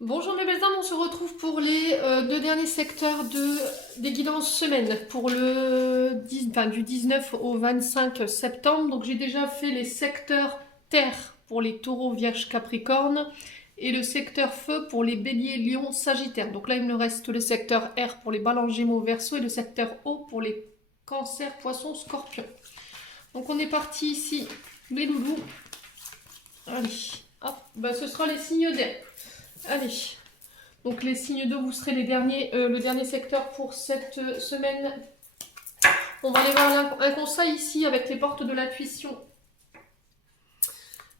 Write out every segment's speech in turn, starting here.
Bonjour mes belles âmes, on se retrouve pour les deux derniers secteurs des guidances semaine pour du 19 au 25 septembre. Donc j'ai déjà fait les secteurs terre pour les taureaux, vierges, capricorne et le secteur feu pour les béliers, lions, sagittaires. Donc là il me reste le secteur air pour les balances, gémeaux, verseaux et le secteur eau pour les cancers, poissons, scorpions. Donc on est parti ici, les loulous. Allez, hop, ce sera les signes d'air. Allez, donc les signes d'eau, vous serez le dernier secteur pour cette semaine. On va aller voir un conseil ici avec les portes de l'intuition.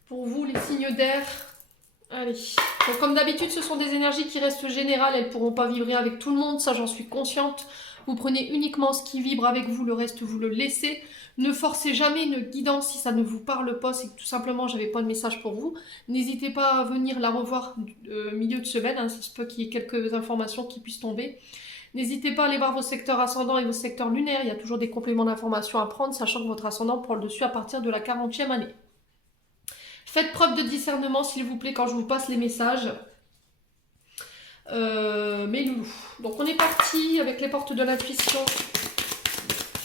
Pour vous, les signes d'air. Allez, donc comme d'habitude, ce sont des énergies qui restent générales. Elles ne pourront pas vibrer avec tout le monde, ça j'en suis consciente. Vous prenez uniquement ce qui vibre avec vous, le reste vous le laissez. Ne forcez jamais une guidance si ça ne vous parle pas, c'est que tout simplement j'avais pas de message pour vous. N'hésitez pas à venir la revoir milieu de semaine, hein, ça se peut qu'il y ait quelques informations qui puissent tomber. N'hésitez pas à aller voir vos secteurs ascendants et vos secteurs lunaires, il y a toujours des compléments d'informations à prendre, sachant que votre ascendant prend le dessus à partir de la 40e année. Faites preuve de discernement s'il vous plaît quand je vous passe les messages. Mes loulous. Donc on est parti avec les portes de l'intuition.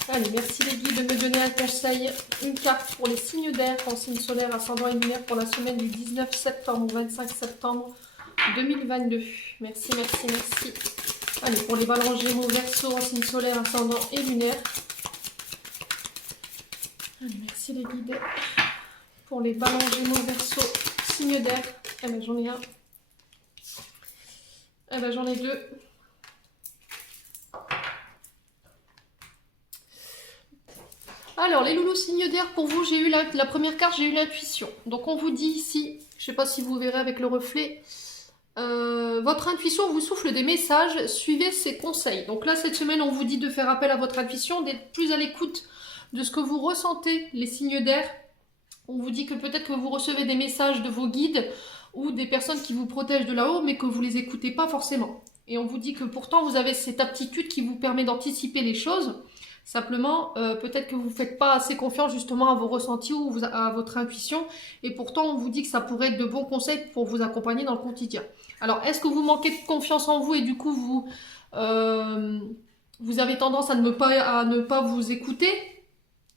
Allez, merci les guides de me donner un conseil. Une carte pour les signes d'air en signe solaire, ascendant et lunaire pour la semaine du 19 septembre au 25 septembre 2022. Merci, merci, merci. Allez, pour les balances, gémeaux, verseaux en signe solaire, ascendant et lunaire. Allez, merci les guides. Pour les balances, gémeaux, verseaux, signes d'air. Eh ben j'en ai un. Eh ben j'en ai deux. Alors les loulous signes d'air, pour vous, j'ai eu la première carte, j'ai eu l'intuition. Donc on vous dit ici, je ne sais pas si vous verrez avec le reflet, votre intuition vous souffle des messages, suivez ses conseils. Donc là cette semaine on vous dit de faire appel à votre intuition, d'être plus à l'écoute de ce que vous ressentez, les signes d'air. On vous dit que peut-être que vous recevez des messages de vos guides ou des personnes qui vous protègent de là-haut, mais que vous ne les écoutez pas forcément. Et on vous dit que pourtant vous avez cette aptitude qui vous permet d'anticiper les choses. Simplement, peut-être que vous ne faites pas assez confiance justement à vos ressentis ou à votre intuition. Et pourtant, on vous dit que ça pourrait être de bons conseils pour vous accompagner dans le quotidien. Alors, est-ce que vous manquez de confiance en vous et du coup, vous avez tendance à ne pas vous écouter,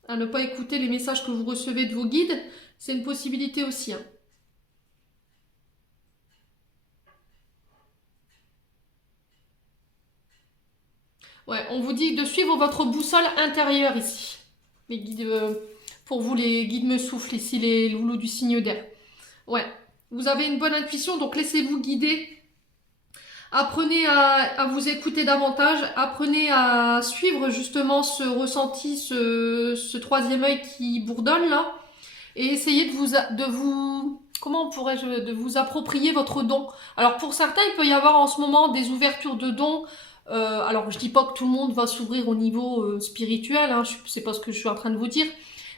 à ne pas écouter les messages que vous recevez de vos guides? C'est une possibilité aussi, hein. Ouais, on vous dit de suivre votre boussole intérieure ici. Les guides, pour vous, les guides me soufflent ici, les loulous du signe d'air. Ouais, vous avez une bonne intuition, donc laissez-vous guider. Apprenez à vous écouter davantage. Apprenez à suivre justement ce ressenti, ce troisième œil qui bourdonne là. Et essayez de vous approprier votre don. Alors pour certains, il peut y avoir en ce moment des ouvertures de dons. Alors je dis pas que tout le monde va s'ouvrir au niveau spirituel, hein, c'est pas ce que je suis en train de vous dire,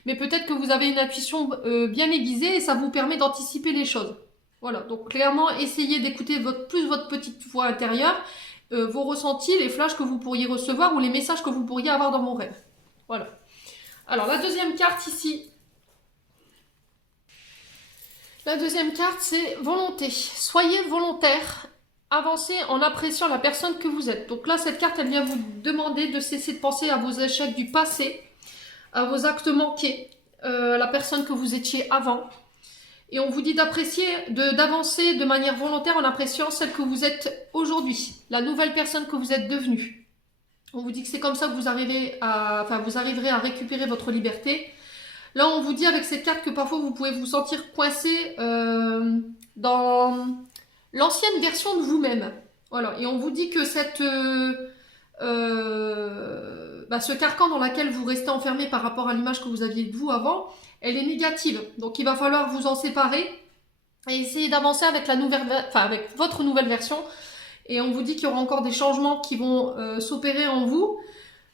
mais peut-être que vous avez une intuition bien aiguisée et ça vous permet d'anticiper les choses. Voilà, donc clairement essayez d'écouter plus votre petite voix intérieure, vos ressentis, les flashs que vous pourriez recevoir ou les messages que vous pourriez avoir dans vos rêves. Voilà. Alors la deuxième carte ici. La deuxième carte c'est volonté. Soyez volontaire. Avancez en appréciant la personne que vous êtes. Donc là, cette carte, elle vient vous demander de cesser de penser à vos échecs du passé, à vos actes manqués, à la personne que vous étiez avant. Et on vous dit d'avancer de manière volontaire en appréciant celle que vous êtes aujourd'hui, la nouvelle personne que vous êtes devenue. On vous dit que c'est comme ça que vous arriverez à récupérer votre liberté. Là, on vous dit avec cette carte que parfois vous pouvez vous sentir coincé dans l'ancienne version de vous-même. Voilà. Et on vous dit que ce carcan dans lequel vous restez enfermé par rapport à l'image que vous aviez de vous avant, elle est négative. Donc il va falloir vous en séparer et essayer d'avancer avec avec votre nouvelle version. Et on vous dit qu'il y aura encore des changements qui vont s'opérer en vous.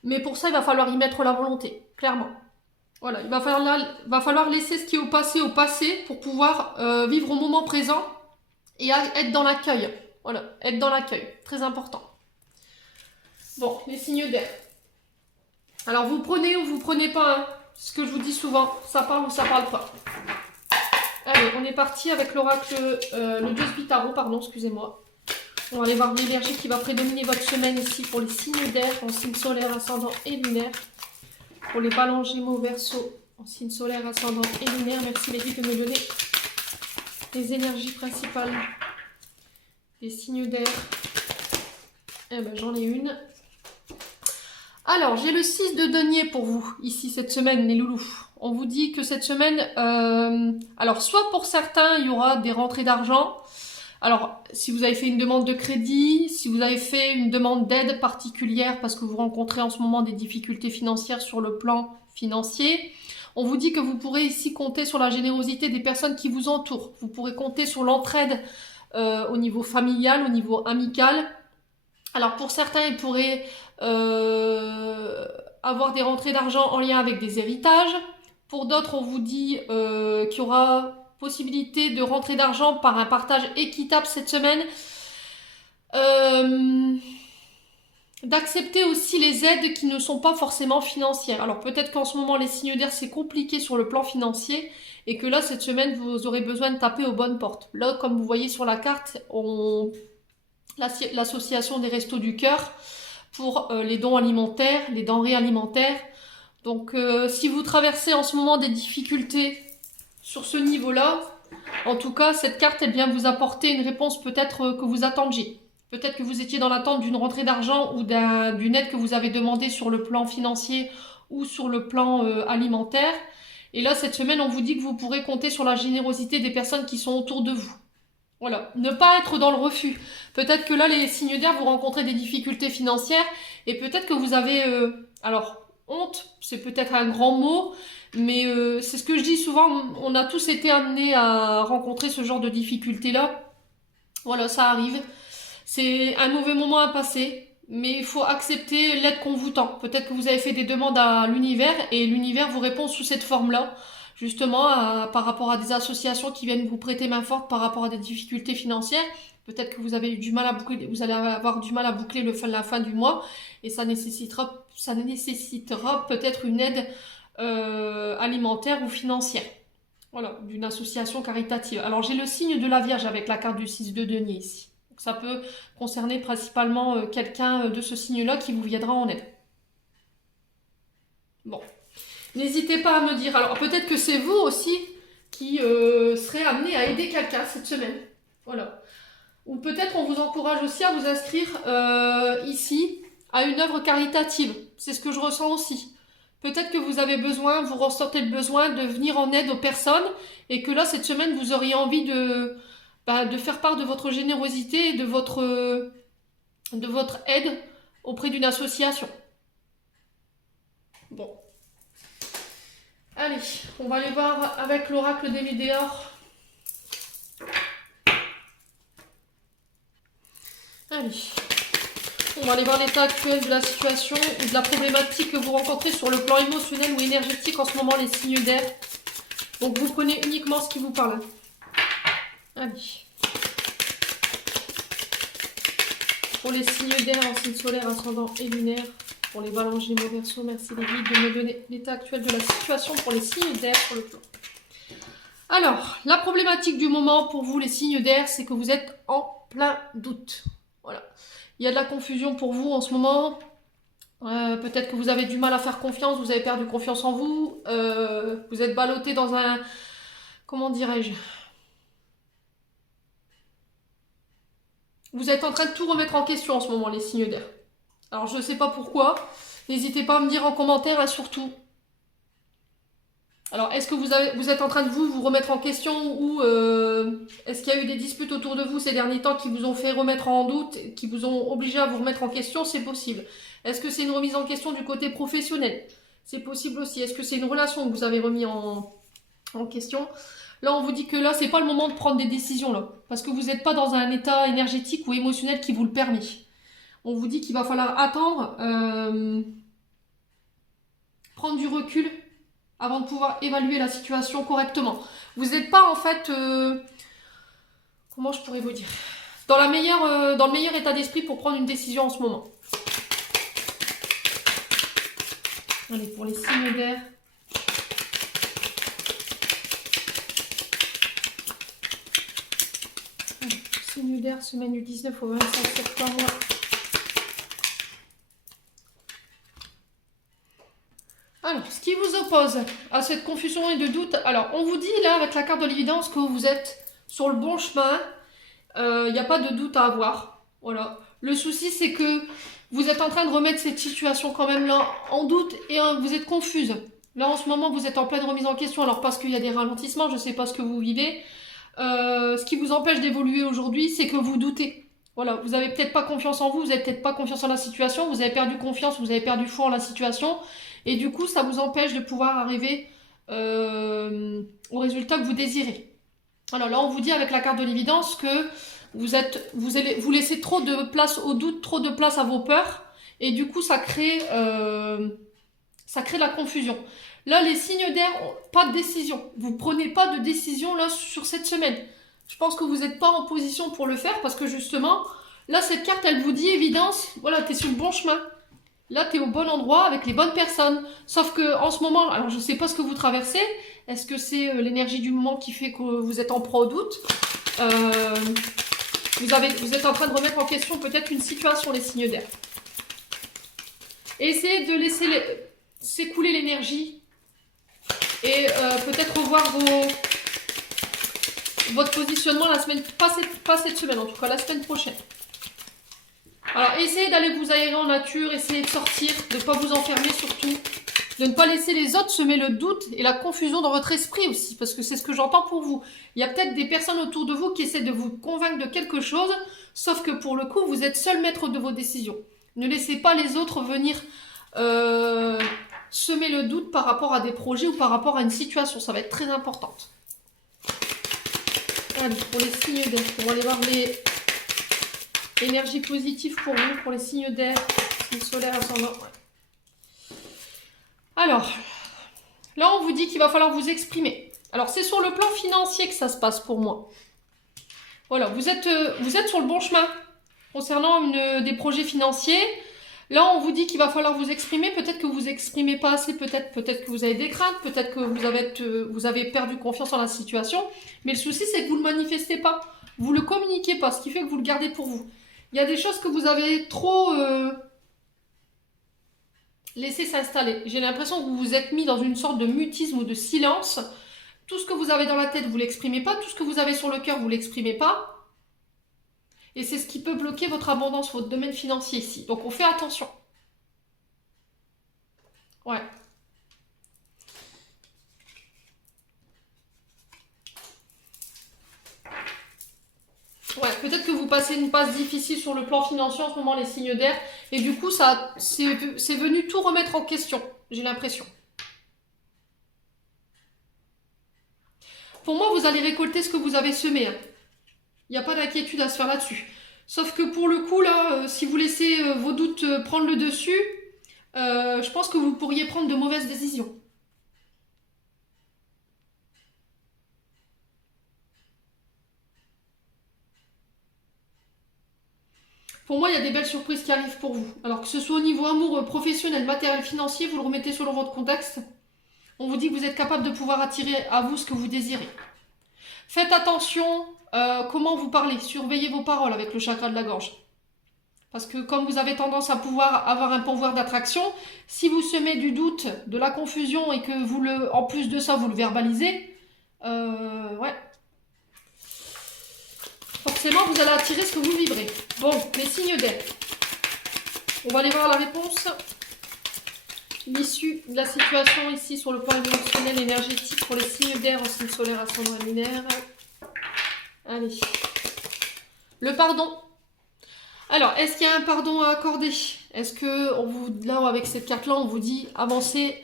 Mais pour ça, il va falloir y mettre la volonté, clairement. Voilà, il va falloir laisser ce qui est au passé pour pouvoir vivre au moment présent et être dans l'accueil. Voilà, être dans l'accueil, très important. Bon, les signes d'air. Alors vous prenez ou vous prenez pas, hein. Ce que je vous dis souvent, ça parle ou ça parle pas. Allez, on est parti avec l'oracle, le Dieu Tarot, pardon, excusez-moi. On va aller voir l'énergie qui va prédominer votre semaine ici pour les signes d'air en signe solaire, ascendant et lunaire. Pour les balances Gémeaux, Verseau en signe solaire, ascendant et lunaire. Merci les guides de me donner les énergies principales des signes d'air. Eh ben, j'en ai une. Alors, j'ai le 6 de denier pour vous, ici, cette semaine, les loulous. On vous dit que cette semaine, alors, soit pour certains, il y aura des rentrées d'argent. Alors, si vous avez fait une demande de crédit, si vous avez fait une demande d'aide particulière parce que vous rencontrez en ce moment des difficultés financières sur le plan financier, on vous dit que vous pourrez ici compter sur la générosité des personnes qui vous entourent. Vous pourrez compter sur l'entraide au niveau familial, au niveau amical. Alors pour certains, ils pourraient avoir des rentrées d'argent en lien avec des héritages. Pour d'autres, on vous dit qu'il y aura possibilité de rentrée d'argent par un partage équitable cette semaine. D'accepter aussi les aides qui ne sont pas forcément financières. Alors peut-être qu'en ce moment, les signes d'air, c'est compliqué sur le plan financier et que là, cette semaine, vous aurez besoin de taper aux bonnes portes. Là, comme vous voyez sur la carte, l'association des Restos du Cœur pour les dons alimentaires, les denrées alimentaires. Donc si vous traversez en ce moment des difficultés sur ce niveau-là, en tout cas cette carte elle vient vous apporter une réponse peut-être que vous attendiez. Peut-être que vous étiez dans l'attente d'une rentrée d'argent ou d'une aide que vous avez demandé sur le plan financier ou sur le plan alimentaire. Et là cette semaine on vous dit que vous pourrez compter sur la générosité des personnes qui sont autour de vous. Voilà, ne pas être dans le refus. Peut-être que là, les signes d'air, vous rencontrez des difficultés financières et peut-être que vous avez... alors, honte, c'est peut-être un grand mot, mais c'est ce que je dis souvent, on a tous été amenés à rencontrer ce genre de difficultés-là. Voilà, ça arrive. C'est un mauvais moment à passer, mais il faut accepter l'aide qu'on vous tend. Peut-être que vous avez fait des demandes à l'univers et l'univers vous répond sous cette forme-là. Justement, par rapport à des associations qui viennent vous prêter main forte par rapport à des difficultés financières. Peut-être que vous avez eu du mal à boucler, vous allez avoir du mal à boucler la fin du mois et ça nécessitera peut-être une aide alimentaire ou financière. Voilà, d'une association caritative. Alors j'ai le signe de la Vierge avec la carte du 6 de denier ici. Donc, ça peut concerner principalement quelqu'un de ce signe-là qui vous viendra en aide. Bon. N'hésitez pas à me dire. Alors peut-être que c'est vous aussi qui serez amené à aider quelqu'un cette semaine. Voilà. Ou peut-être on vous encourage aussi à vous inscrire ici à une œuvre caritative. C'est ce que je ressens aussi. Peut-être que vous avez besoin, vous ressentez le besoin de venir en aide aux personnes et que là cette semaine vous auriez envie de faire part de votre générosité et de votre aide auprès d'une association. Bon. Allez, on va aller voir avec l'oracle des Médéors. Allez, on va aller voir l'état actuel de la situation ou de la problématique que vous rencontrez sur le plan émotionnel ou énergétique en ce moment, les signes d'air. Donc vous prenez uniquement ce qui vous parle. Allez. Pour les signes d'air en signe solaire, ascendant et lunaire. Pour les balances Gémeaux, Verseau, merci les guides de me donner l'état actuel de la situation pour les signes d'air sur le plan. Alors, la problématique du moment pour vous les signes d'air, c'est que vous êtes en plein doute. Voilà. Il y a de la confusion pour vous en ce moment. Peut-être que vous avez du mal à faire confiance, vous avez perdu confiance en vous. Vous êtes ballotté dans un... Comment dirais-je ? Vous êtes en train de tout remettre en question en ce moment, les signes d'air. Alors, je ne sais pas pourquoi. N'hésitez pas à me dire en commentaire, et surtout. Alors, est-ce que vous êtes en train de vous remettre en question ou est-ce qu'il y a eu des disputes autour de vous ces derniers temps qui vous ont fait remettre en doute, qui vous ont obligé à vous remettre en question? C'est possible. Est-ce que c'est une remise en question du côté professionnel? C'est possible aussi. Est-ce que c'est une relation que vous avez remis en question? Là, on vous dit que là, c'est pas le moment de prendre des décisions, là. Parce que vous n'êtes pas dans un état énergétique ou émotionnel qui vous le permet. On vous dit qu'il va falloir attendre, prendre du recul avant de pouvoir évaluer la situation correctement. Vous n'êtes pas en fait, comment je pourrais vous dire, dans le meilleur état d'esprit pour prendre une décision en ce moment. Allez, pour les signes d'air. Signe d'air, semaine du 19 au 25 septembre. Alors, ce qui vous oppose à cette confusion et de doute, alors on vous dit là avec la carte de l'évidence que vous êtes sur le bon chemin, il n'y a pas de doute à avoir, voilà. Le souci c'est que vous êtes en train de remettre cette situation quand même là en doute et vous êtes confuse. Là en ce moment vous êtes en pleine remise en question, alors parce qu'il y a des ralentissements, je ne sais pas ce que vous vivez. Ce qui vous empêche d'évoluer aujourd'hui, c'est que vous doutez. Voilà, vous n'avez peut-être pas confiance en vous, vous n'avez peut-être pas confiance en la situation, vous avez perdu confiance, vous avez perdu foi en la situation, et du coup, ça vous empêche de pouvoir arriver au résultat que vous désirez. Alors là, on vous dit avec la carte de l'évidence que vous laissez trop de place au doute, trop de place à vos peurs, et du coup, ça crée de la confusion. Là, les signes d'air, pas de décision. Vous prenez pas de décision là sur cette semaine. Je pense que vous n'êtes pas en position pour le faire parce que justement, là, cette carte, elle vous dit évidence, voilà, tu es sur le bon chemin. Là, tu es au bon endroit avec les bonnes personnes. Sauf que en ce moment, alors je sais pas ce que vous traversez. Est-ce que c'est l'énergie du moment qui fait que vous êtes en proie au doute vous êtes en train de remettre en question peut-être une situation, les signes d'air. Essayez de laisser s'écouler l'énergie et peut-être revoir votre positionnement la semaine, pas cette semaine en tout cas, la semaine prochaine. Alors essayez d'aller vous aérer en nature, essayez de sortir, de ne pas vous enfermer surtout, de ne pas laisser les autres semer le doute et la confusion dans votre esprit aussi, parce que c'est ce que j'entends pour vous. Il y a peut-être des personnes autour de vous qui essaient de vous convaincre de quelque chose, sauf que pour le coup, vous êtes seul maître de vos décisions. Ne laissez pas les autres venir semer le doute par rapport à des projets ou par rapport à une situation, ça va être très important. Allez, pour les signes d'air, on va aller voir les énergies positives pour vous, pour les signes d'air, signe solaire, ascendant. Ouais. Alors, là on vous dit qu'il va falloir vous exprimer. Alors c'est sur le plan financier que ça se passe pour moi. Voilà, vous êtes sur le bon chemin concernant des projets financiers. Là, on vous dit qu'il va falloir vous exprimer. Peut-être que vous vous exprimez pas assez, peut-être que vous avez des craintes, peut-être que vous avez perdu confiance en la situation. Mais le souci, c'est que vous ne le manifestez pas. Vous ne le communiquez pas, ce qui fait que vous le gardez pour vous. Il y a des choses que vous avez trop laissé s'installer. J'ai l'impression que vous vous êtes mis dans une sorte de mutisme ou de silence. Tout ce que vous avez dans la tête, vous ne l'exprimez pas. Tout ce que vous avez sur le cœur, vous ne l'exprimez pas. Et c'est ce qui peut bloquer votre abondance, votre domaine financier ici. Donc on fait attention. Ouais. Ouais, peut-être que vous passez une passe difficile sur le plan financier en ce moment, les signes d'air. Et du coup, c'est venu tout remettre en question, j'ai l'impression. Pour moi, vous allez récolter ce que vous avez semé. Hein. Il n'y a pas d'inquiétude à se faire là-dessus. Sauf que pour le coup, là, si vous laissez vos doutes prendre le dessus, je pense que vous pourriez prendre de mauvaises décisions. Pour moi, il y a des belles surprises qui arrivent pour vous. Alors que ce soit au niveau amoureux, professionnel, matériel, financier, vous le remettez selon votre contexte. On vous dit que vous êtes capable de pouvoir attirer à vous ce que vous désirez. Faites attention comment vous parlez. Surveillez vos paroles avec le chakra de la gorge. Parce que comme vous avez tendance à pouvoir avoir un pouvoir d'attraction, si vous semez du doute, de la confusion et que en plus de ça, vous le verbalisez, ouais. Forcément, vous allez attirer ce que vous vibrez. Bon, les signes d'air. On va aller voir la réponse. L'issue de la situation ici sur le plan émotionnel énergétique pour les signes d'air en signe solaire, ascendant lunaire. Allez. Le pardon. Alors, est-ce qu'il y a un pardon à accorder? Est-ce que, là, avec cette carte-là, on vous dit avancer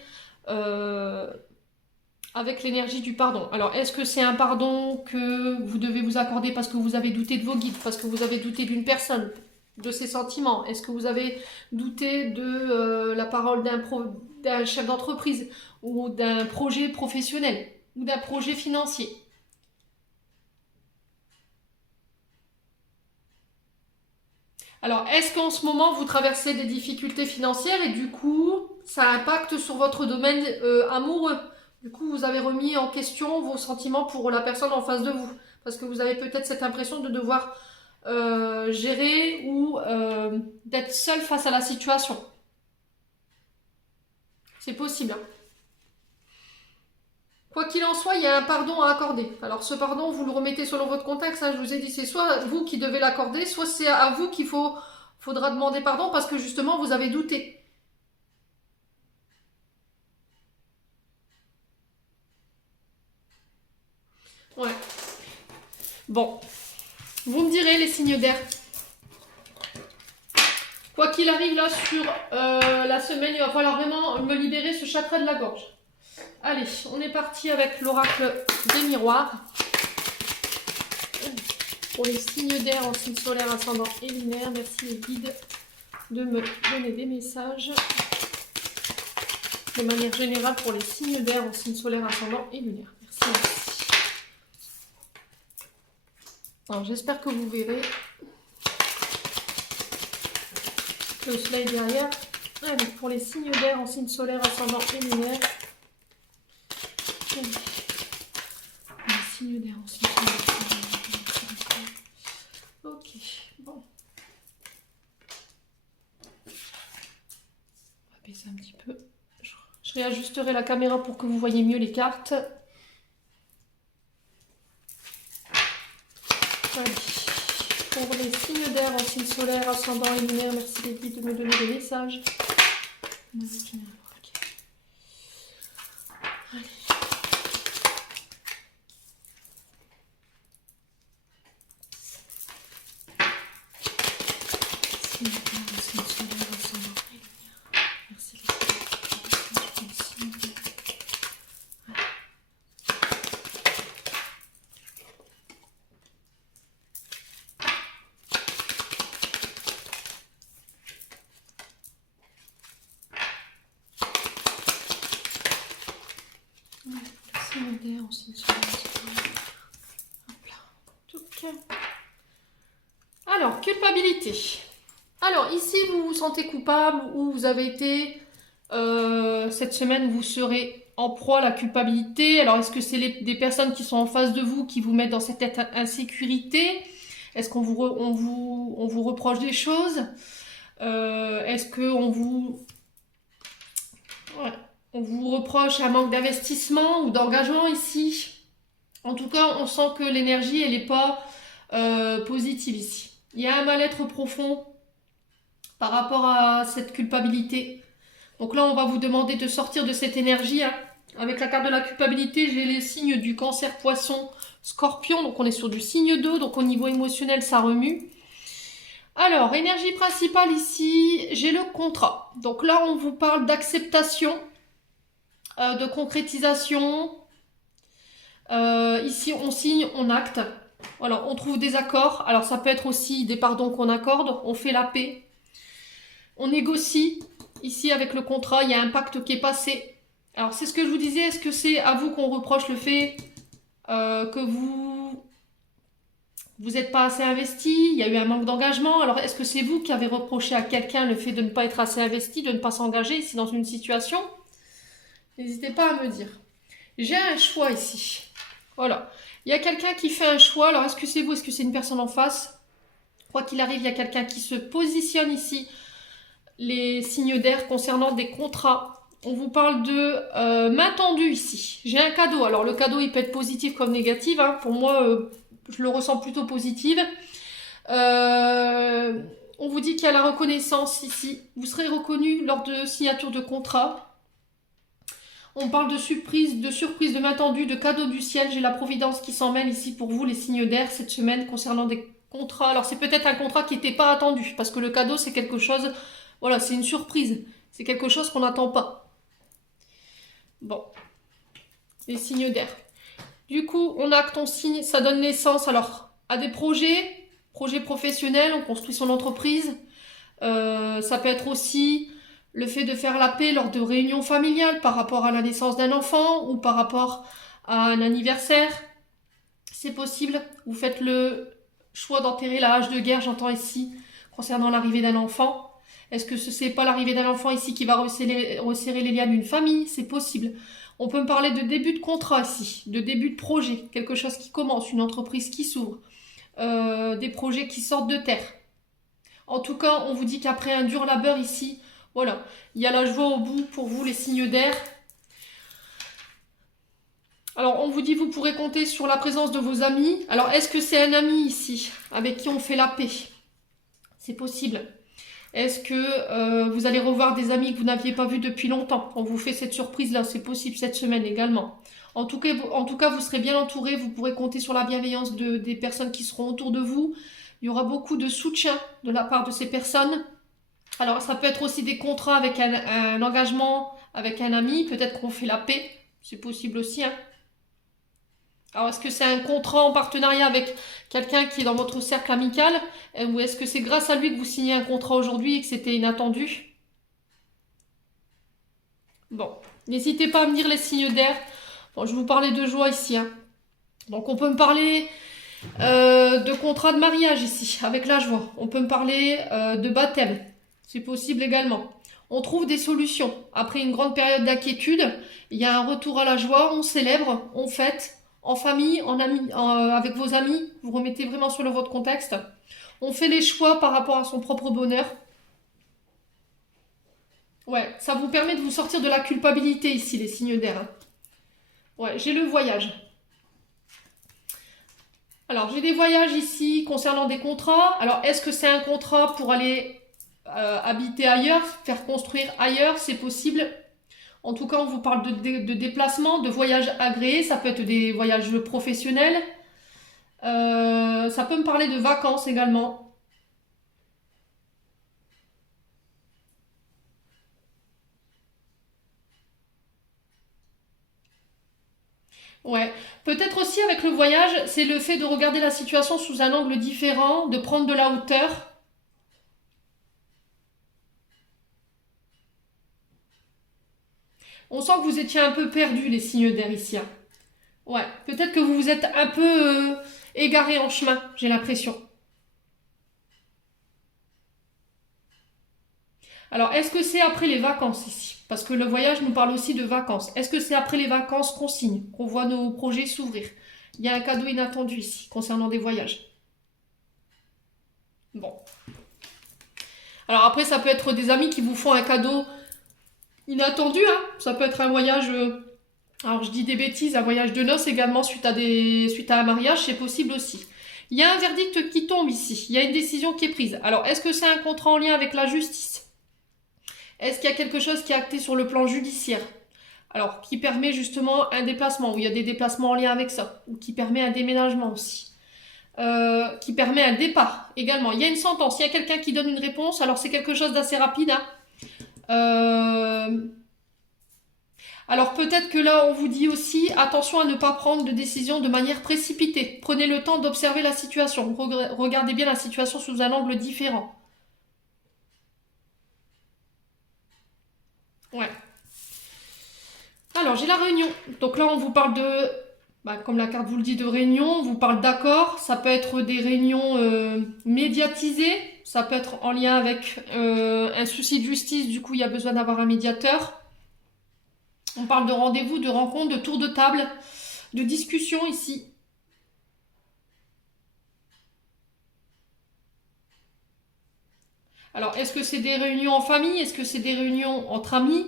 avec l'énergie du pardon. Alors, est-ce que c'est un pardon que vous devez vous accorder parce que vous avez douté de vos guides, parce que vous avez douté d'une personne, de ses sentiments? Est-ce que vous avez douté de la parole d'un chef d'entreprise ou d'un projet professionnel ou d'un projet financier? Alors, est-ce qu'en ce moment, vous traversez des difficultés financières et du coup, ça impacte sur votre domaine amoureux? Du coup, vous avez remis en question vos sentiments pour la personne en face de vous. Parce que vous avez peut-être cette impression de devoir gérer ou d'être seul face à la situation. C'est possible, hein. Quoi qu'il en soit, il y a un pardon à accorder. Alors ce pardon, vous le remettez selon votre contexte, hein, je vous ai dit, c'est soit vous qui devez l'accorder, soit c'est à vous qu'il faudra demander pardon parce que justement vous avez douté. Ouais. Bon, vous me direz les signes d'air. Quoi qu'il arrive là sur la semaine, il va falloir vraiment me libérer ce chakra de la gorge. Allez, on est parti avec l'oracle des miroirs. Pour les signes d'air en signe solaire, ascendant et lunaire, merci les guides de me donner des messages. De manière générale pour les signes d'air en signe solaire, ascendant et lunaire. Merci, merci. Alors j'espère que vous verrez le soleil derrière. Allez, pour les signes d'air en signe solaire, ascendant et lunaire. Allez. Les signes d'air en signe solaire, ascendant et lunaire. Ok, bon. On va baisser un petit peu. Je réajusterai la caméra pour que vous voyez mieux les cartes. Allez. Pour les signes d'air en signe solaire, ascendant et lunaire, merci les guides de me donner des messages. Allez. Signes d'air en signe solaire, ascendant et lunaire. Merci les guides. En signe solaire. Hop là. Alors, culpabilité. Alors, ici, vous vous sentez coupable ou vous avez été... cette semaine, vous serez en proie à la culpabilité. Alors, est-ce que c'est des personnes qui sont en face de vous qui vous mettent dans cette insécurité? Est-ce qu'on on vous reproche des choses? Est-ce qu'on vous... Ouais. On vous reproche un manque d'investissement ou d'engagement ici. En tout cas, on sent que l'énergie, elle n'est pas positive ici. Il y a un mal-être profond par rapport à cette culpabilité. Donc là, on va vous demander de sortir de cette énergie, hein. Avec la carte de la culpabilité, j'ai les signes du cancer, poisson, scorpion. Donc on est sur du signe 2, donc au niveau émotionnel, ça remue. Alors, énergie principale ici, j'ai le contrat. Donc là, on vous parle d'acceptation. De concrétisation. Ici, on signe, on acte. Voilà, on trouve des accords. Alors, ça peut être aussi des pardons qu'on accorde. On fait la paix. On négocie. Ici, avec le contrat, il y a un pacte qui est passé. Alors, c'est ce que je vous disais. Est-ce que c'est à vous qu'on reproche le fait que vous n'êtes pas assez investi? Il y a eu un manque d'engagement. Alors, est-ce que c'est vous qui avez reproché à quelqu'un le fait de ne pas être assez investi, de ne pas s'engager ici dans une situation? N'hésitez pas à me dire. J'ai un choix ici. Voilà. Il y a quelqu'un qui fait un choix. Alors, est-ce que c'est vous? Est-ce que c'est une personne en face? Quoi qu'il arrive, il y a quelqu'un qui se positionne ici. Les signes d'air concernant des contrats. On vous parle de main tendue ici. J'ai un cadeau. Alors, le cadeau, il peut être positif comme négatif, hein. Pour moi, je le ressens plutôt positif. On vous dit qu'il y a la reconnaissance ici. Vous serez reconnu lors de signature de contrat. On parle de surprise, de main tendue, de cadeau du ciel. J'ai la providence qui s'en mêle ici pour vous, les signes d'air, cette semaine, concernant des contrats. Alors, c'est peut-être un contrat qui n'était pas attendu, parce que le cadeau, c'est quelque chose... Voilà, c'est une surprise. C'est quelque chose qu'on n'attend pas. Bon. Les signes d'air. Du coup, on acte, on signe, ça donne naissance, alors, à des projets professionnels, on construit son entreprise. Ça peut être aussi... le fait de faire la paix lors de réunions familiales par rapport à la naissance d'un enfant ou par rapport à un anniversaire, c'est possible. Vous faites le choix d'enterrer la hache de guerre, j'entends ici, concernant l'arrivée d'un enfant. Est-ce que ce n'est pas l'arrivée d'un enfant ici qui va resserrer les liens d'une famille? C'est possible. On peut me parler de début de contrat ici, de début de projet, quelque chose qui commence, une entreprise qui s'ouvre. des projets qui sortent de terre. En tout cas, on vous dit qu'après un dur labeur ici, voilà, il y a la joie au bout pour vous les signes d'air. Alors, on vous dit vous pourrez compter sur la présence de vos amis. Alors, est-ce que c'est un ami ici avec qui on fait la paix? C'est possible. Est-ce que vous allez revoir des amis que vous n'aviez pas vus depuis longtemps? On vous fait cette surprise-là, c'est possible cette semaine également. En tout cas, vous serez bien entouré, vous pourrez compter sur la bienveillance des personnes qui seront autour de vous. Il y aura beaucoup de soutien de la part de ces personnes. Alors, ça peut être aussi des contrats avec un engagement, avec un ami. Peut-être qu'on fait la paix, c'est possible aussi, hein. Alors, est-ce que c'est un contrat en partenariat avec quelqu'un qui est dans votre cercle amical? Ou est-ce que c'est grâce à lui que vous signez un contrat aujourd'hui et que c'était inattendu? Bon, n'hésitez pas à me dire les signes d'air. Bon, je vous parlais de joie ici, hein. Donc, on peut me parler de contrat de mariage ici, avec la joie. On peut me parler de baptême. C'est possible également. On trouve des solutions. Après une grande période d'inquiétude, il y a un retour à la joie, on célèbre, on fête. En famille, en amis, avec vos amis, vous remettez vraiment sur votre contexte. On fait les choix par rapport à son propre bonheur. Ouais, ça vous permet de vous sortir de la culpabilité ici, les signes d'air, hein. Ouais, j'ai le voyage. Alors, j'ai des voyages ici concernant des contrats. Alors, est-ce que c'est un contrat pour aller habiter ailleurs, faire construire ailleurs? C'est possible. En tout cas, on vous parle de déplacement, de voyages agréés. Ça peut être des voyages professionnels. Ça peut me parler de vacances également. Ouais. Peut-être aussi avec le voyage, c'est le fait de regarder la situation sous un angle différent, de prendre de la hauteur. On sent que vous étiez un peu perdu, les signes d'air ici, hein. Ouais. Peut-être que vous vous êtes un peu égaré en chemin, j'ai l'impression. Alors, est-ce que c'est après les vacances ici? Parce que le voyage nous parle aussi de vacances. Est-ce que c'est après les vacances qu'on signe, qu'on voit nos projets s'ouvrir? Il y a un cadeau inattendu ici, concernant des voyages. Bon. Alors après, ça peut être des amis qui vous font un cadeau inattendu, hein. Ça peut être un voyage... alors je dis des bêtises, un voyage de noces également suite à un mariage, c'est possible aussi. Il y a un verdict qui tombe ici. Il y a une décision qui est prise. Alors, est-ce que c'est un contrat en lien avec la justice? Est-ce qu'il y a quelque chose qui est acté sur le plan judiciaire? Alors, qui permet justement un déplacement, ou il y a des déplacements en lien avec ça, ou qui permet un déménagement aussi, qui permet un départ également. Il y a une sentence, il y a quelqu'un qui donne une réponse, alors c'est quelque chose d'assez rapide, hein. Alors peut-être que là, on vous dit aussi, attention à ne pas prendre de décision de manière précipitée. Prenez le temps d'observer la situation, regardez bien la situation sous un angle différent. Ouais. Alors, j'ai la réunion. Donc là, on vous parle de, comme la carte vous le dit, de réunion. On vous parle d'accord. Ça peut être des réunions médiatisées. Ça peut être en lien avec un souci de justice. Du coup, il y a besoin d'avoir un médiateur. On parle de rendez-vous, de rencontre, de tour de table, de discussion ici. Alors, est-ce que c'est des réunions en famille? Est-ce que c'est des réunions entre amis?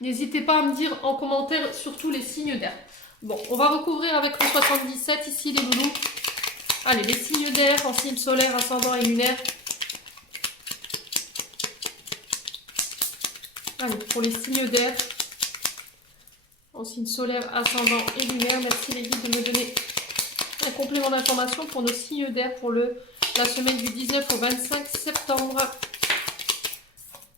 N'hésitez pas à me dire en commentaire surtout les signes d'air. Bon, on va recouvrir avec le 77 ici les loulous. Allez, les signes d'air en signe solaire, ascendant et lunaire. Allez, pour les signes d'air en signe solaire, ascendant et lunaire. Merci les guides de me donner un complément d'information pour nos signes d'air pour la semaine du 19 au 25 septembre.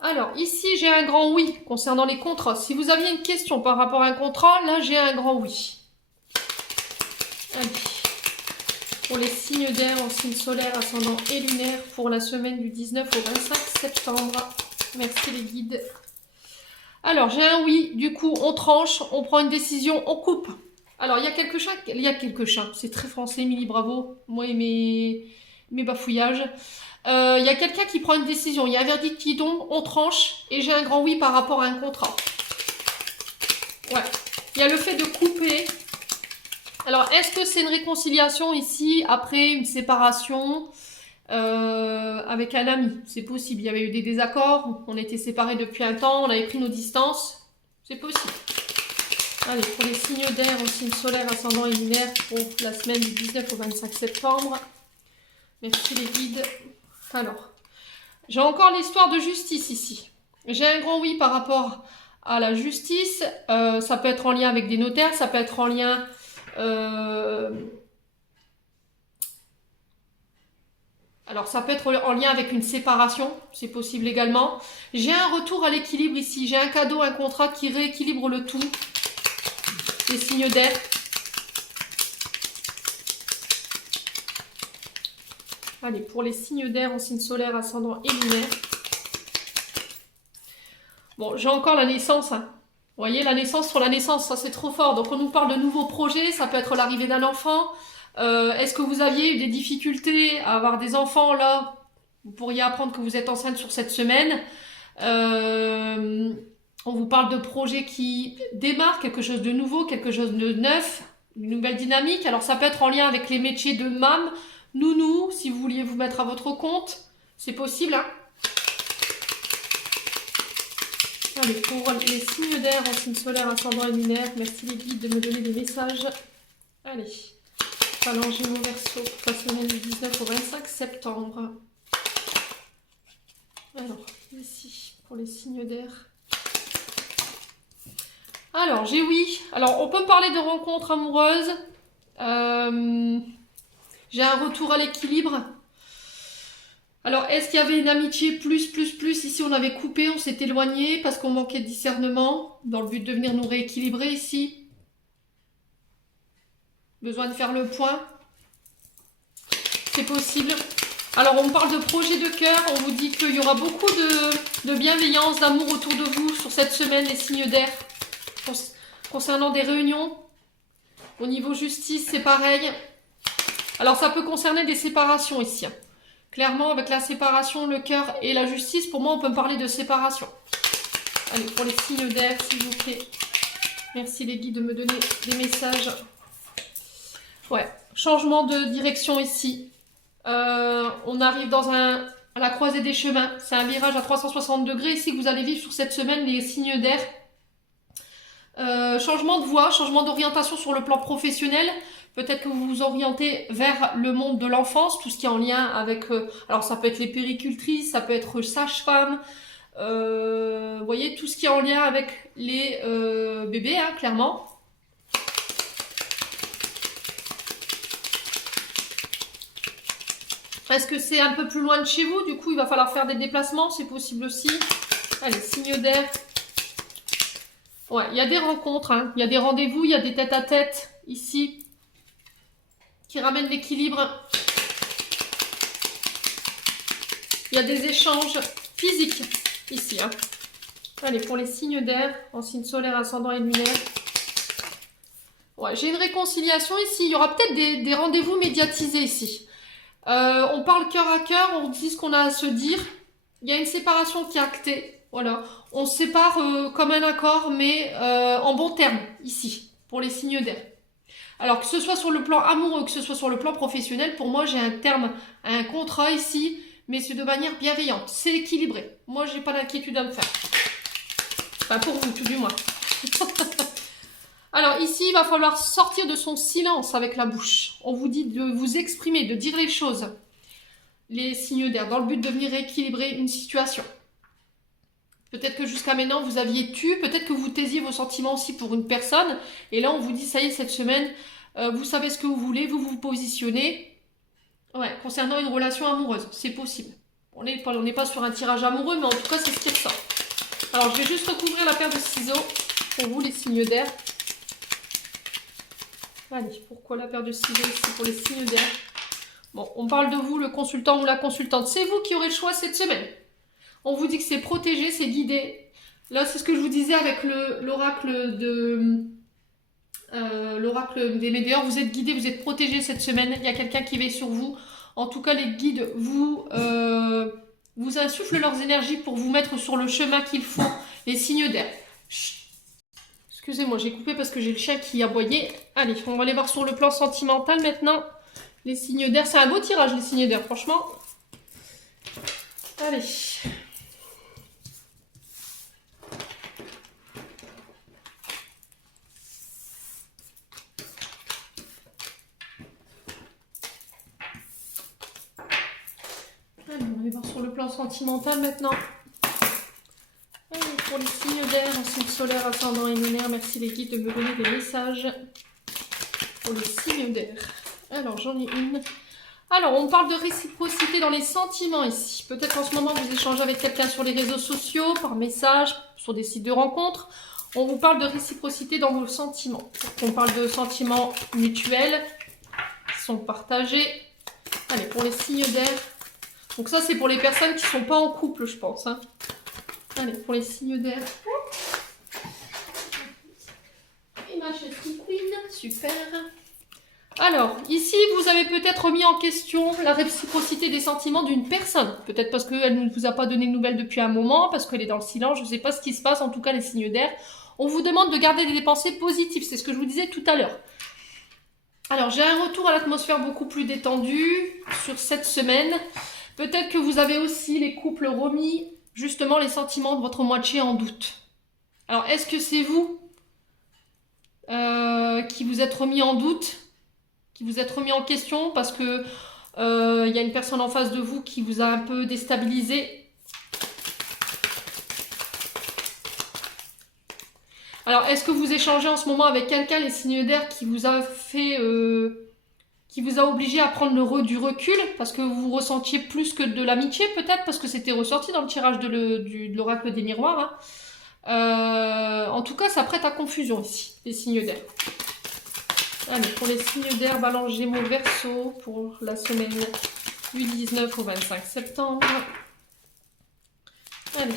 Alors, ici, j'ai un grand oui concernant les contrats. Si vous aviez une question par rapport à un contrat, là, j'ai un grand oui. Allez. Pour les signes d'air en signe solaire, ascendant et lunaire pour la semaine du 19 au 25 septembre. Merci les guides. Alors, j'ai un oui. Du coup, on tranche, on prend une décision, on coupe. Alors, il y a quelques chats. C'est très français, Émilie, bravo. Moi et mes bafouillages. Il y a quelqu'un qui prend une décision, il y a un verdict qui tombe, on tranche, et j'ai un grand oui par rapport à un contrat. Ouais. Il y a le fait de couper Alors, est-ce que c'est une réconciliation ici après une séparation avec un ami? C'est possible. Il y avait eu des désaccords, on était séparés depuis un temps, on avait pris nos distances. C'est possible. Allez, pour les signes d'air, au signe solaire, ascendant et lunaire, pour la semaine du 19 au 25 septembre. Merci les guides. Alors, j'ai encore l'histoire de justice ici. J'ai un grand oui par rapport à la justice. Ça peut être en lien avec des notaires, ça peut être en lien... alors, ça peut être en lien avec une séparation, c'est possible également. J'ai un retour à l'équilibre ici. J'ai un cadeau, un contrat qui rééquilibre le tout. Les signes d'air. Allez, pour les signes d'air en signe solaire, ascendant et lunaire. Bon, j'ai encore la naissance. Hein. Vous voyez, la naissance sur la naissance, ça c'est trop fort. Donc on nous parle de nouveaux projets, ça peut être l'arrivée d'un enfant. Est-ce que vous aviez eu des difficultés à avoir des enfants là? Vous pourriez apprendre que vous êtes enceinte sur cette semaine. On vous parle de projets qui démarrent, quelque chose de nouveau, quelque chose de neuf, une nouvelle dynamique. Alors ça peut être en lien avec les métiers de mam, nounou, si vous vouliez vous mettre à votre compte. C'est possible, hein? Allez, pour les signes d'air en signe solaire, ascendant et lunaire, merci les guides de me donner des messages. Allez, Phalange mon Verseau, pour la semaine du 19 au 25 septembre. Alors, ici, pour les signes d'air. Alors, j'ai oui. Alors, on peut parler de rencontres amoureuses. J'ai un retour à l'équilibre. Alors, est-ce qu'il y avait une amitié plus? Ici, on avait coupé, on s'est éloigné parce qu'on manquait de discernement dans le but de venir nous rééquilibrer ici. Besoin de faire le point. C'est possible. Alors, on parle de projet de cœur. On vous dit qu'il y aura beaucoup de bienveillance, d'amour autour de vous sur cette semaine, les signes d'air. Concernant des réunions. Au niveau justice, c'est pareil. Alors, ça peut concerner des séparations ici. Clairement, avec la séparation, le cœur et la justice, pour moi, on peut me parler de séparation. Allez, pour les signes d'air, s'il vous plaît. Merci les guides de me donner des messages. Ouais, changement de direction ici. On arrive à la croisée des chemins. C'est un virage à 360 degrés ici que vous allez vivre sur cette semaine, les signes d'air. Changement de voie, changement d'orientation sur le plan professionnel. Peut-être que vous vous orientez vers le monde de l'enfance, tout ce qui est en lien avec... alors ça peut être les péricultrices, ça peut être sage-femme. Vous voyez, tout ce qui est en lien avec les bébés, hein, clairement. Est-ce que c'est un peu plus loin de chez vous? Du coup, il va falloir faire des déplacements, c'est possible aussi. Allez, signe d'air. Ouais, il y a des rencontres, hein. Il y a des rendez-vous, il y a des tête-à-tête ici qui ramènent l'équilibre. Il y a des échanges physiques ici. Hein. Allez, pour les signes d'air, en signe solaire, ascendant et lunaire. Ouais, j'ai une réconciliation ici. Il y aura peut-être des rendez-vous médiatisés ici. On parle cœur à cœur, on dit ce qu'on a à se dire. Il y a une séparation qui est actée. Voilà. On se sépare comme un accord, mais en bon terme, ici, pour les signes d'air. Alors, que ce soit sur le plan amoureux, que ce soit sur le plan professionnel, pour moi, j'ai un terme, un contrat ici, mais c'est de manière bienveillante. C'est équilibré. Moi, j'ai pas d'inquiétude à me faire. Enfin, pour vous, tout du moins. Alors, ici, il va falloir sortir de son silence avec la bouche. On vous dit de vous exprimer, de dire les choses. Les signes d'air, dans le but de venir rééquilibrer une situation. Peut-être que jusqu'à maintenant, vous aviez tu, peut-être que vous taisiez vos sentiments aussi pour une personne. Et là, on vous dit, ça y est, cette semaine, vous savez ce que vous voulez, vous vous positionnez. Ouais, concernant une relation amoureuse, c'est possible. On n'est pas sur un tirage amoureux, mais en tout cas, c'est ce qui ressort. Alors, je vais juste recouvrir la paire de ciseaux pour vous, les signes d'air. Allez, pourquoi la paire de ciseaux ici pour les signes d'air? Bon, on parle de vous, le consultant ou la consultante. C'est vous qui aurez le choix cette semaine. On vous dit que c'est protégé, c'est guidé. Là, c'est ce que je vous disais avec l'oracle des médiums. Vous êtes guidé, vous êtes protégé cette semaine. Il y a quelqu'un qui veille sur vous. En tout cas, les guides vous insufflent leurs énergies pour vous mettre sur le chemin qu'il faut. Les signes d'air. Excusez-moi, j'ai coupé parce que j'ai le chien qui aboyait. Allez, on va aller voir sur le plan sentimental maintenant. Les signes d'air, c'est un beau tirage, les signes d'air, franchement. Allez. Allez, on va aller voir sur le plan sentimental maintenant. Allez, pour les signes d'air, signe solaire, ascendant et lunaire, merci les guides de me donner des messages pour les signes d'air. Alors, j'en ai une. Alors, on parle de réciprocité dans les sentiments ici. Peut-être en ce moment, vous échangez avec quelqu'un sur les réseaux sociaux, par message, sur des sites de rencontres. On vous parle de réciprocité dans vos sentiments. On parle de sentiments mutuels qui sont partagés. Allez, pour les signes d'air. Donc ça, c'est pour les personnes qui ne sont pas en couple, je pense. Hein. Allez, pour les signes d'air. Et ma chère Queen, super. Alors, ici, vous avez peut-être remis en question la réciprocité des sentiments d'une personne. Peut-être parce qu'elle ne vous a pas donné de nouvelles depuis un moment, parce qu'elle est dans le silence, je ne sais pas ce qui se passe, en tout cas les signes d'air. On vous demande de garder des pensées positives, c'est ce que je vous disais tout à l'heure. Alors, j'ai un retour à l'atmosphère beaucoup plus détendu sur cette semaine. Peut-être que vous avez aussi, les couples, remis justement les sentiments de votre moitié en doute. Alors, est-ce que c'est vous qui vous êtes remis en doute, qui vous êtes remis en question parce que y a une personne en face de vous qui vous a un peu déstabilisé? Alors, est-ce que vous échangez en ce moment avec quelqu'un, les signes d'air, qui vous a fait... qui vous a obligé à prendre du recul parce que vous ressentiez plus que de l'amitié, peut-être, parce que c'était ressorti dans le tirage de l'oracle des miroirs. Hein. En tout cas, ça prête à confusion ici, les signes d'air. Allez, pour les signes d'air, Balance, Gémeaux, Verseau, pour la semaine du 19 au 25 septembre. Allez.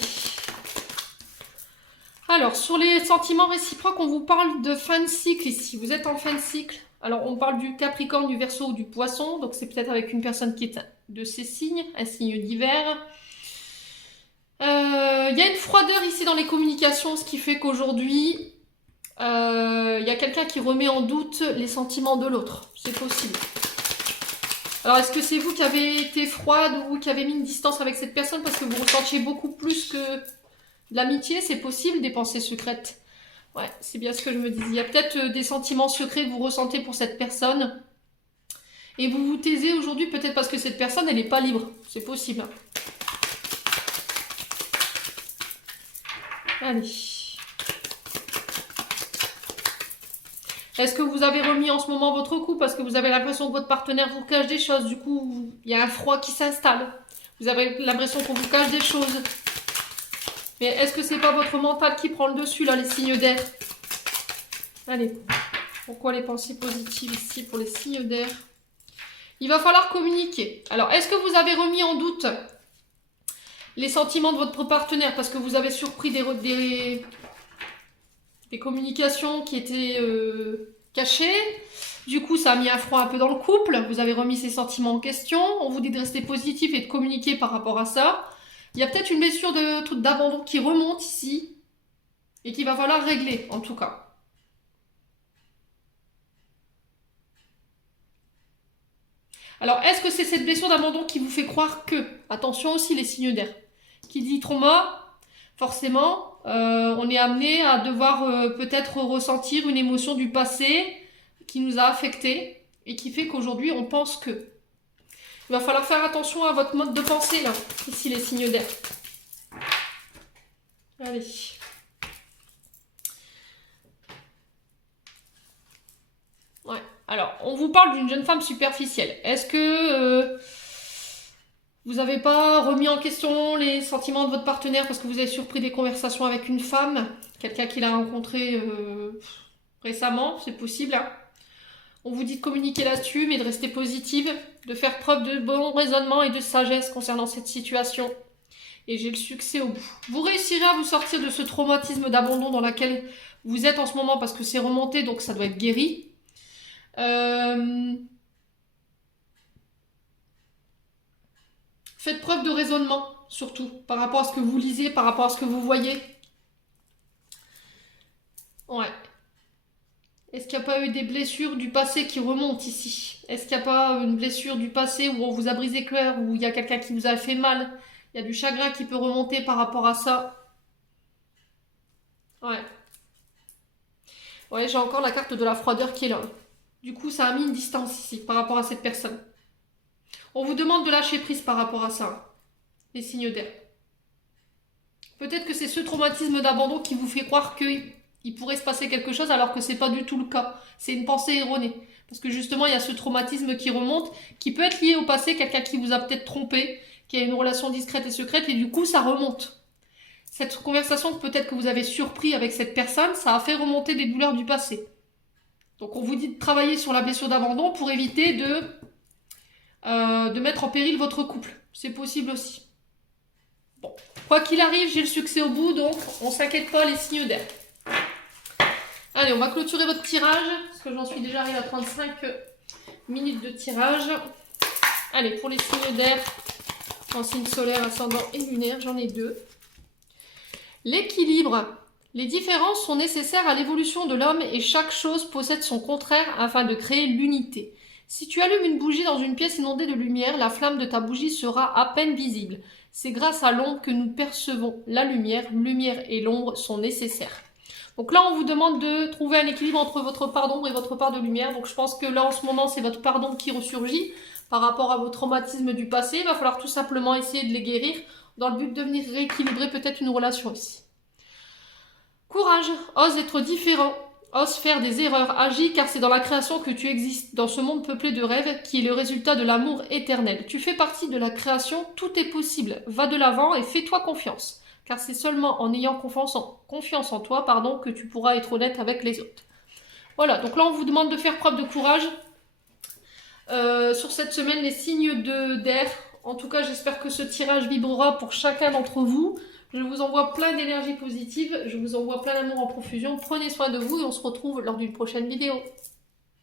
Alors, sur les sentiments réciproques, on vous parle de fin de cycle ici. Vous êtes en fin de cycle. Alors, on parle du Capricorne, du Verseau ou du Poisson. Donc, c'est peut-être avec une personne qui est de ces signes, un signe d'hiver. Il y a une froideur ici dans les communications, ce qui fait qu'aujourd'hui, il y a quelqu'un qui remet en doute les sentiments de l'autre. C'est possible. Alors, est-ce que c'est vous qui avez été froide ou qui avez mis une distance avec cette personne parce que vous ressentiez beaucoup plus que de l'amitié? C'est possible, des pensées secrètes. Ouais, c'est bien ce que je me disais. Il y a peut-être des sentiments secrets que vous ressentez pour cette personne. Et vous vous taisez aujourd'hui peut-être parce que cette personne, elle n'est pas libre. C'est possible. Allez. Est-ce que vous avez remis en ce moment votre coup parce que vous avez l'impression que votre partenaire vous cache des choses? Du coup, il y a un froid qui s'installe. Vous avez l'impression qu'on vous cache des choses. Mais est-ce que c'est pas votre mental qui prend le dessus, là, les signes d'air? Allez, pourquoi les pensées positives ici pour les signes d'air? Il va falloir communiquer. Alors, est-ce que vous avez remis en doute les sentiments de votre partenaire parce que vous avez surpris des communications qui étaient cachées? Du coup, ça a mis un froid un peu dans le couple. Vous avez remis ces sentiments en question. On vous dit de rester positif et de communiquer par rapport à ça. Il y a peut-être une blessure d'abandon qui remonte ici et qu'il va falloir régler, en tout cas. Alors, est-ce que c'est cette blessure d'abandon qui vous fait croire que, attention aussi les signes d'air, qui dit trauma, forcément, on est amené à devoir peut-être ressentir une émotion du passé qui nous a affectés et qui fait qu'aujourd'hui, on pense que. Il va falloir faire attention à votre mode de pensée, là, ici les signes d'air. Allez. Ouais. Alors, on vous parle d'une jeune femme superficielle. Est-ce que vous n'avez pas remis en question les sentiments de votre partenaire parce que vous avez surpris des conversations avec une femme, quelqu'un qu'il a rencontré récemment? C'est possible, hein. On vous dit de communiquer là-dessus, mais de rester positive, de faire preuve de bon raisonnement et de sagesse concernant cette situation. Et j'ai le succès au bout. Vous réussirez à vous sortir de ce traumatisme d'abandon dans lequel vous êtes en ce moment parce que c'est remonté, donc ça doit être guéri. Faites preuve de raisonnement, surtout, par rapport à ce que vous lisez, par rapport à ce que vous voyez. Ouais. Est-ce qu'il n'y a pas eu des blessures du passé qui remontent ici? Est-ce qu'il n'y a pas une blessure du passé où on vous a brisé le cœur, où il y a quelqu'un qui vous a fait mal? Il y a du chagrin qui peut remonter par rapport à ça. Ouais. Ouais, j'ai encore la carte de la froideur qui est là. Du coup, ça a mis une distance ici par rapport à cette personne. On vous demande de lâcher prise par rapport à ça, les signes d'air. Peut-être que c'est ce traumatisme d'abandon qui vous fait croire qu'il pourrait se passer quelque chose alors que c'est pas du tout le cas. C'est une pensée erronée. Parce que justement, il y a ce traumatisme qui remonte, qui peut être lié au passé, quelqu'un qui vous a peut-être trompé, qui a une relation discrète et secrète, et du coup, ça remonte. Cette conversation que peut-être que vous avez surpris avec cette personne, ça a fait remonter des douleurs du passé. Donc on vous dit de travailler sur la blessure d'abandon pour éviter de mettre en péril votre couple. C'est possible aussi. Bon, quoi qu'il arrive, j'ai le succès au bout, donc on s'inquiète pas les signes d'air. Allez, on va clôturer votre tirage, parce que j'en suis déjà arrivée à 35 minutes de tirage. Allez, pour les signes d'air, en signe solaire, ascendant et lunaire, j'en ai 2. L'équilibre. Les différences sont nécessaires à l'évolution de l'homme et chaque chose possède son contraire afin de créer l'unité. Si tu allumes une bougie dans une pièce inondée de lumière, la flamme de ta bougie sera à peine visible. C'est grâce à l'ombre que nous percevons la lumière. Lumière et l'ombre sont nécessaires. Donc là, on vous demande de trouver un équilibre entre votre part d'ombre et votre part de lumière. Donc je pense que là, en ce moment, c'est votre part d'ombre qui ressurgit par rapport à vos traumatismes du passé. Il va falloir tout simplement essayer de les guérir dans le but de venir rééquilibrer peut-être une relation ici. Courage, ose être différent, ose faire des erreurs, agis car c'est dans la création que tu existes, dans ce monde peuplé de rêves qui est le résultat de l'amour éternel. Tu fais partie de la création, tout est possible, va de l'avant et fais-toi confiance, car c'est seulement en ayant confiance en toi que tu pourras être honnête avec les autres. Voilà, donc là on vous demande de faire preuve de courage. Sur cette semaine, les signes d'air, en tout cas j'espère que ce tirage vibrera pour chacun d'entre vous. Je vous envoie plein d'énergie positive, je vous envoie plein d'amour en profusion. Prenez soin de vous et on se retrouve lors d'une prochaine vidéo.